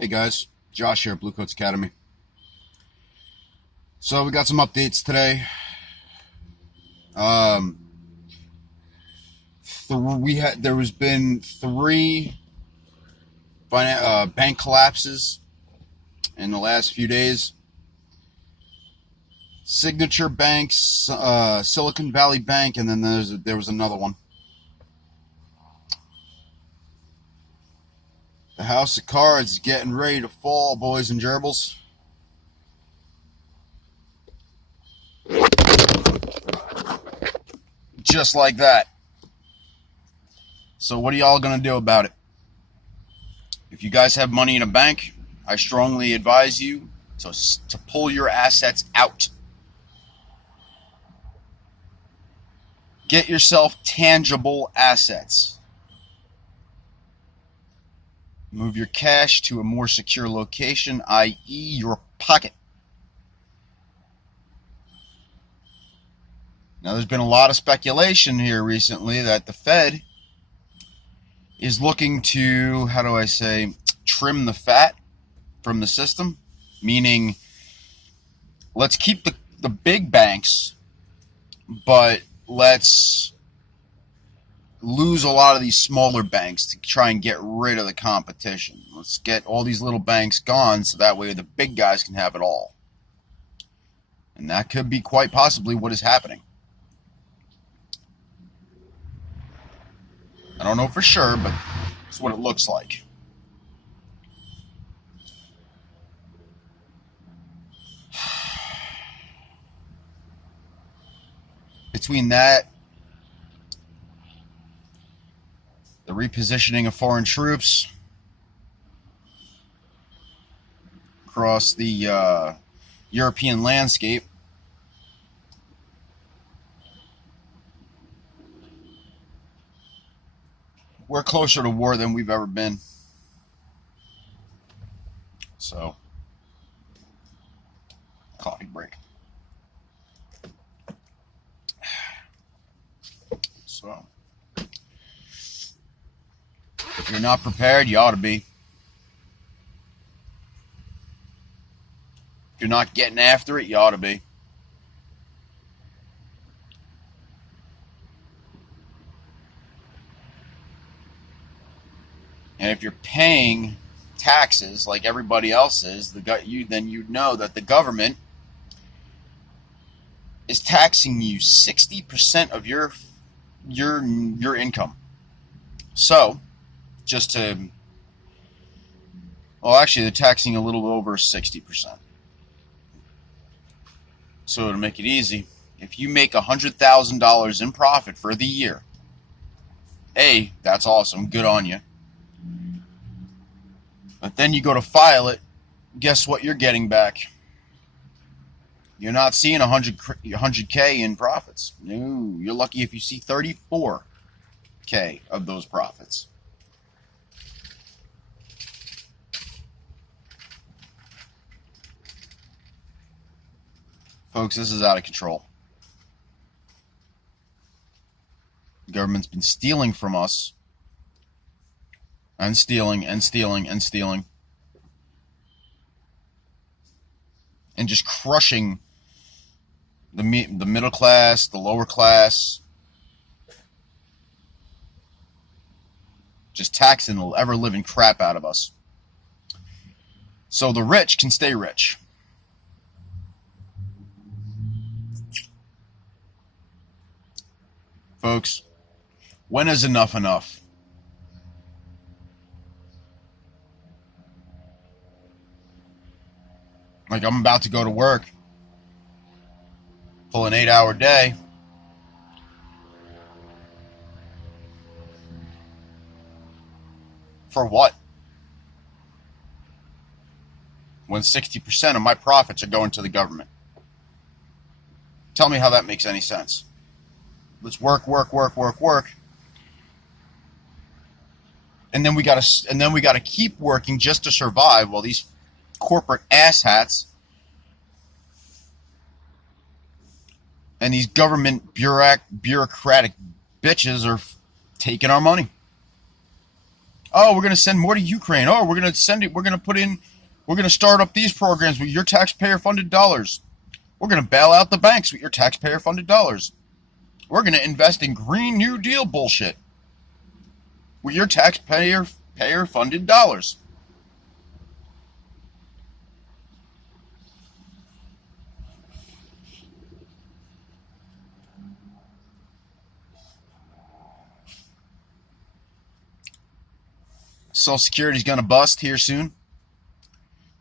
Hey guys, Josh here at Blue Coats Academy. So we got some updates today. Um, there has been three bank collapses in the last few days. Signature Banks, Silicon Valley Bank, and then there was another one. The house of cards is getting ready to fall, boys and gerbils. Just like that. So what are y'all going to do about it? If you guys have money in a bank, I strongly advise you to pull your assets out. Get yourself tangible assets. Move your cash to a more secure location, i.e. your pocket. Now, there's been a lot of speculation here recently that the Fed is looking to, trim the fat from the system, meaning let's keep the big banks, but let's lose a lot of these smaller banks to try and get rid of the competition. Let's get all these little banks gone so that way the big guys can have it all. And that could be quite possibly what is happening. I don't know for sure, but it's what it looks like. Between that, the repositioning of foreign troops across the European landscape, we're closer to war than we've ever been. So, coffee break. So, if you're not prepared, you ought to be. If you're not getting after it, you ought to be. And if you're paying taxes like everybody else is, then you know that the government is taxing you 60% of your income. So, actually they're taxing a little over 60%. So to make it easy, if you make $100,000 in profit for the year, that's awesome, good on you. But then you go to file it, guess what you're getting back? You're not seeing 100K in profits. No, you're lucky if you see 34K of those profits. Folks, this is out of control. The government's been stealing from us. And stealing. And just crushing the middle class, the lower class. Just taxing the ever-living crap out of us. So the rich can stay rich. Folks, when is enough enough? Like, I'm about to go to work, pull an 8-hour day. For what? When 60% of my profits are going to the government. Tell me how that makes any sense. Let's work. And then we gotta keep working just to survive while these corporate asshats and these government bureaucratic bitches are taking our money. Oh, we're going to send more to Ukraine. Oh, we're going to send it. We're going to start up these programs with your taxpayer-funded dollars. We're going to bail out the banks with your taxpayer-funded dollars. We're going to invest in Green New Deal bullshit with your taxpayer-funded dollars. Social Security's going to bust here soon.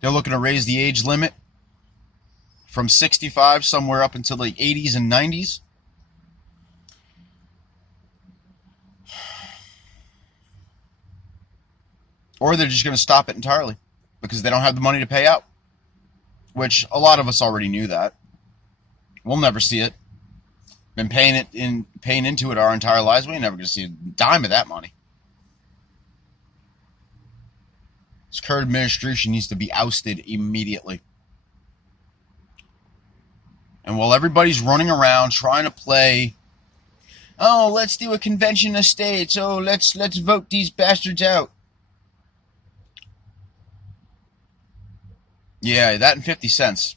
They're looking to raise the age limit from 65 somewhere up until the 80s and 90s. Or they're just going to stop it entirely because they don't have the money to pay out, which a lot of us already knew that. We'll never see it. Been paying into it our entire lives. We ain't never going to see a dime of that money. This current administration needs to be ousted immediately. And while everybody's running around trying to play, oh, let's do a convention of states. Oh, let's vote these bastards out. Yeah, that and 50 cents.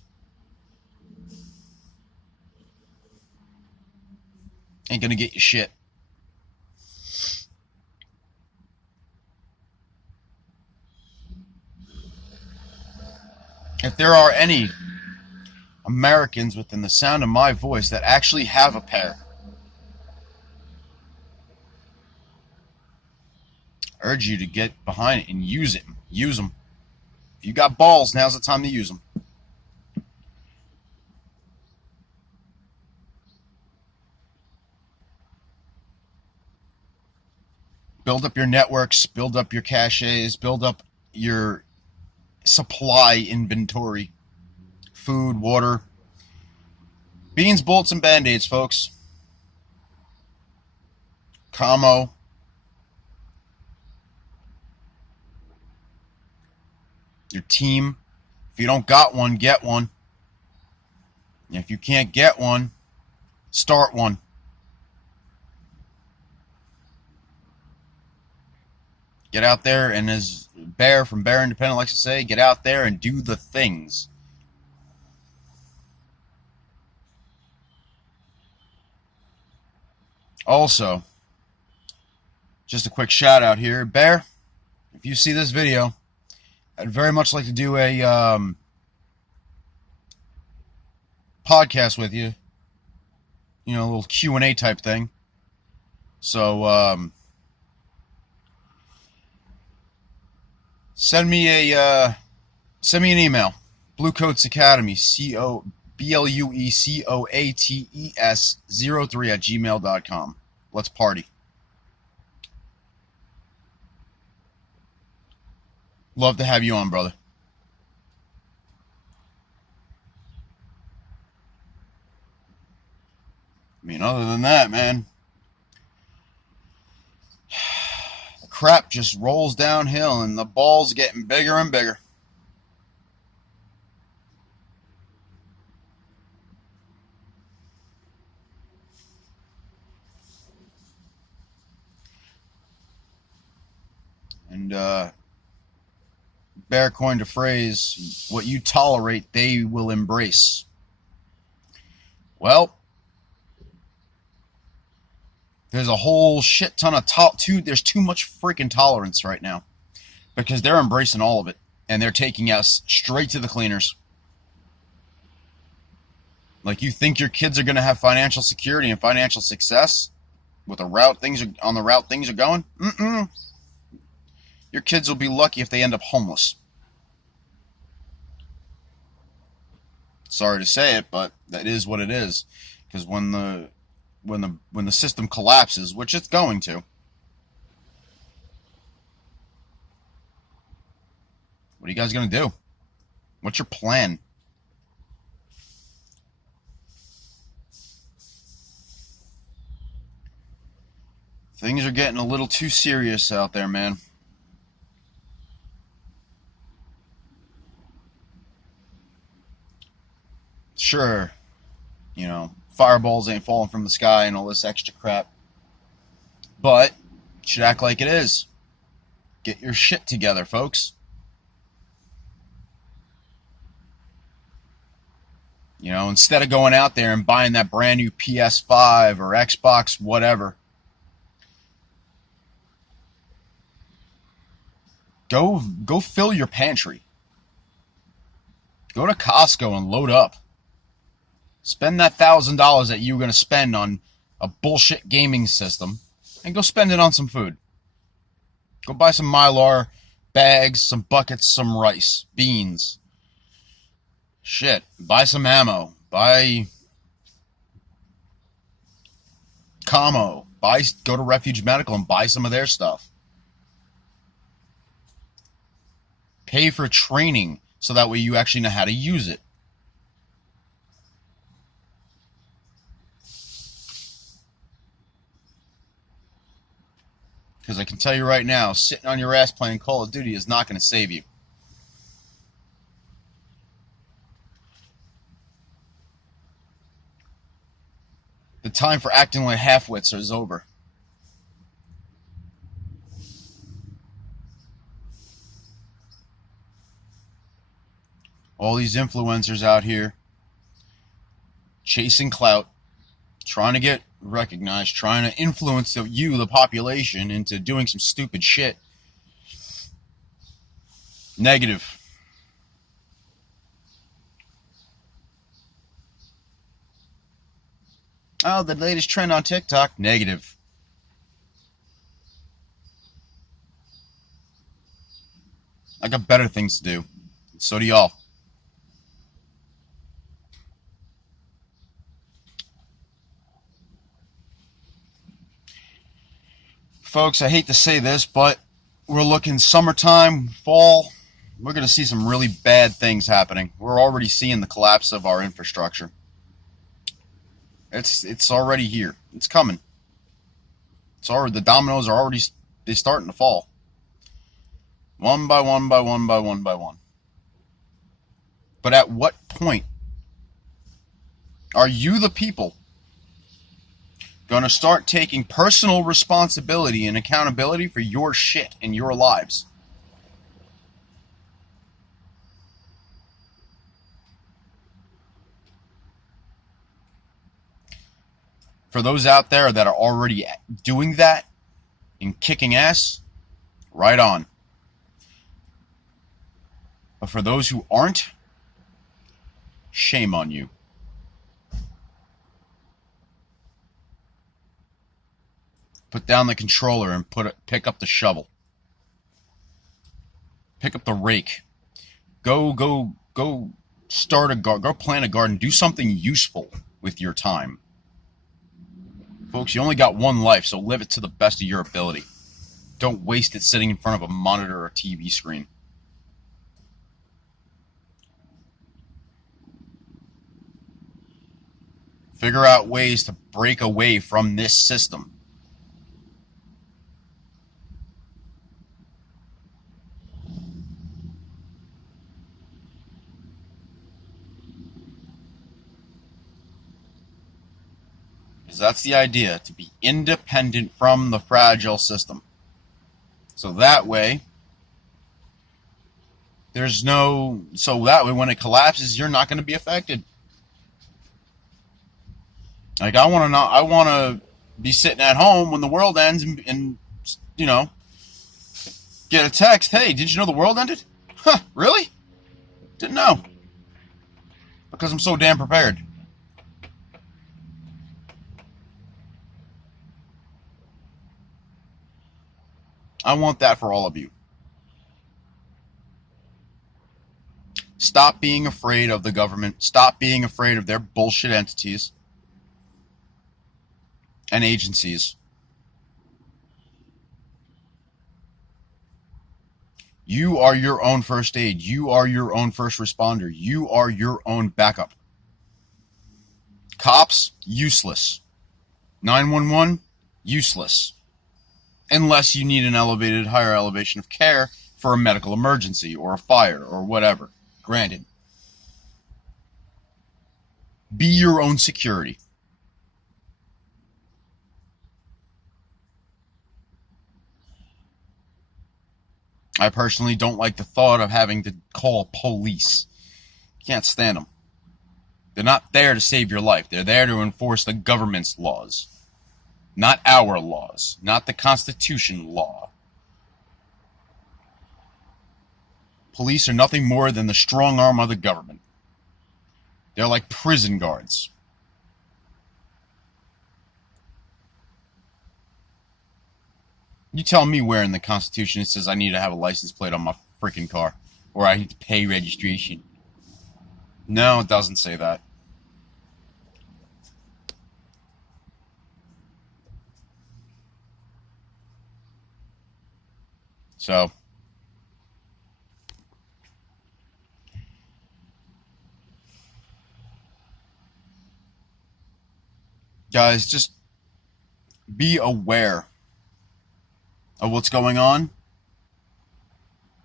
Ain't gonna get you shit. If there are any Americans within the sound of my voice that actually have a pair, I urge you to get behind it and use it. Use them. If you got balls, now's the time to use them. Build up your networks, build up your caches, build up your supply inventory. Food, water, beans, bolts, and band-aids, folks. Camo. Your team. If you don't got one, get one. And if you can't get one, start one. Get out there, and as Bear from Bear Independent likes to say, get out there and do the things. Also, just a quick shout out here. Bear, if you see this video, I'd very much like to do a podcast with you. You know, a little Q&A type thing. So, send me an email. Bluecoats Academy, BLUECOATES03 @gmail.com. Let's party. Love to have you on, brother. I mean, other than that, man, the crap just rolls downhill and the ball's getting bigger and bigger. And Bear coined a phrase, what you tolerate, they will embrace. Well, there's a whole shit ton of there's too much freaking tolerance right now because they're embracing all of it and they're taking us straight to the cleaners. Like, you think your kids are going to have financial security and financial success with the route things are going? Your kids will be lucky if they end up homeless. Sorry to say it, but that is what it is. Because when the system collapses, which it's going to, what are you guys going to do? What's your plan? Things are getting a little too serious out there, man. Sure, you know, fireballs ain't falling from the sky and all this extra crap, but should act like it is. Get your shit together, folks. You know, instead of going out there and buying that brand new PS5 or Xbox, whatever, go fill your pantry. Go to Costco and load up. Spend that $1,000 that you were going to spend on a bullshit gaming system and go spend it on some food. Go buy some Mylar bags, some buckets, some rice, beans. Shit, buy some ammo. Buy Commo. Go to Refuge Medical and buy some of their stuff. Pay for training so that way you actually know how to use it. Because I can tell you right now, sitting on your ass playing Call of Duty is not going to save you. The time for acting like half-wits is over. All these influencers out here chasing clout, trying to get recognized, trying to influence the population, into doing some stupid shit. Negative. Oh, the latest trend on TikTok. Negative. I got better things to do. So do y'all. Folks, I hate to say this, but we're looking summertime, fall. We're going to see some really bad things happening. We're already seeing the collapse of our infrastructure. It's already here. It's coming. The dominoes are already starting to fall. One by one by one by one by one. But at what point are you, the people, going to start taking personal responsibility and accountability for your shit in your lives? For those out there that are already doing that and kicking ass, right on. But for those who aren't, shame on you. Put down the controller and pick up the shovel. Pick up the rake. Go start a garden. Go plant a garden. Do something useful with your time. Folks, you only got one life, so live it to the best of your ability. Don't waste it sitting in front of a monitor or a TV screen. Figure out ways to break away from this system. Because that's the idea, to be independent from the fragile system. So that way, when it collapses, you're not going to be affected. Like, I want to be sitting at home when the world ends and get a text, hey, did you know the world ended? Huh, really? Didn't know. Because I'm so damn prepared. I want that for all of you. Stop being afraid of the government. Stop being afraid of their bullshit entities and agencies. You are your own first aid. You are your own first responder. You are your own backup. Cops, useless. 911, useless. Unless you need an higher elevation of care for a medical emergency or a fire or whatever. Granted. Be your own security. I personally don't like the thought of having to call police. Can't stand them. They're not there to save your life. They're there to enforce the government's laws. Not our laws. Not the Constitution law. Police are nothing more than the strong arm of the government. They're like prison guards. You tell me where in the Constitution it says I need to have a license plate on my freaking car. Or I need to pay registration. No, it doesn't say that. So, guys, just be aware of what's going on.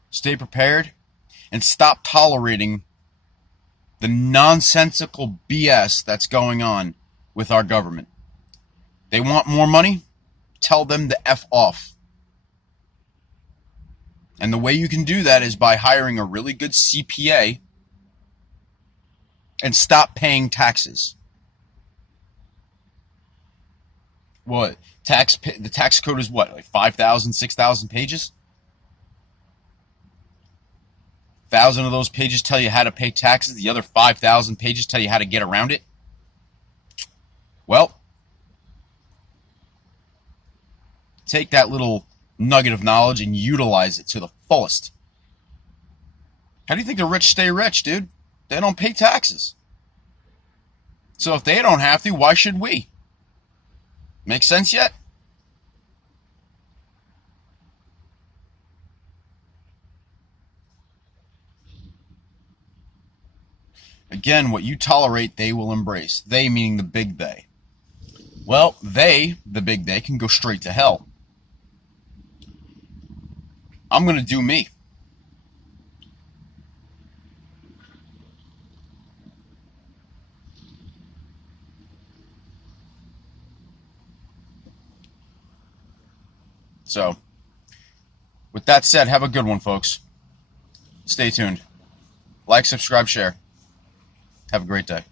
Stay prepared and stop tolerating the nonsensical BS that's going on with our government. They want more money? Tell them to F off. And the way you can do that is by hiring a really good CPA and stop paying taxes. What? The tax code is what? Like 5,000, 6,000 pages? 1,000 of those pages tell you how to pay taxes. The other 5,000 pages tell you how to get around it. Well, take that little nugget of knowledge and utilize it to the fullest. How do you think the rich stay rich, dude? They don't pay taxes. So if they don't have to, why should we? Make sense yet? Again, what you tolerate, they will embrace. They meaning the big they. Well, they, the big they, can go straight to hell. I'm going to do me. So, with that said, have a good one, folks. Stay tuned. Like, subscribe, share. Have a great day.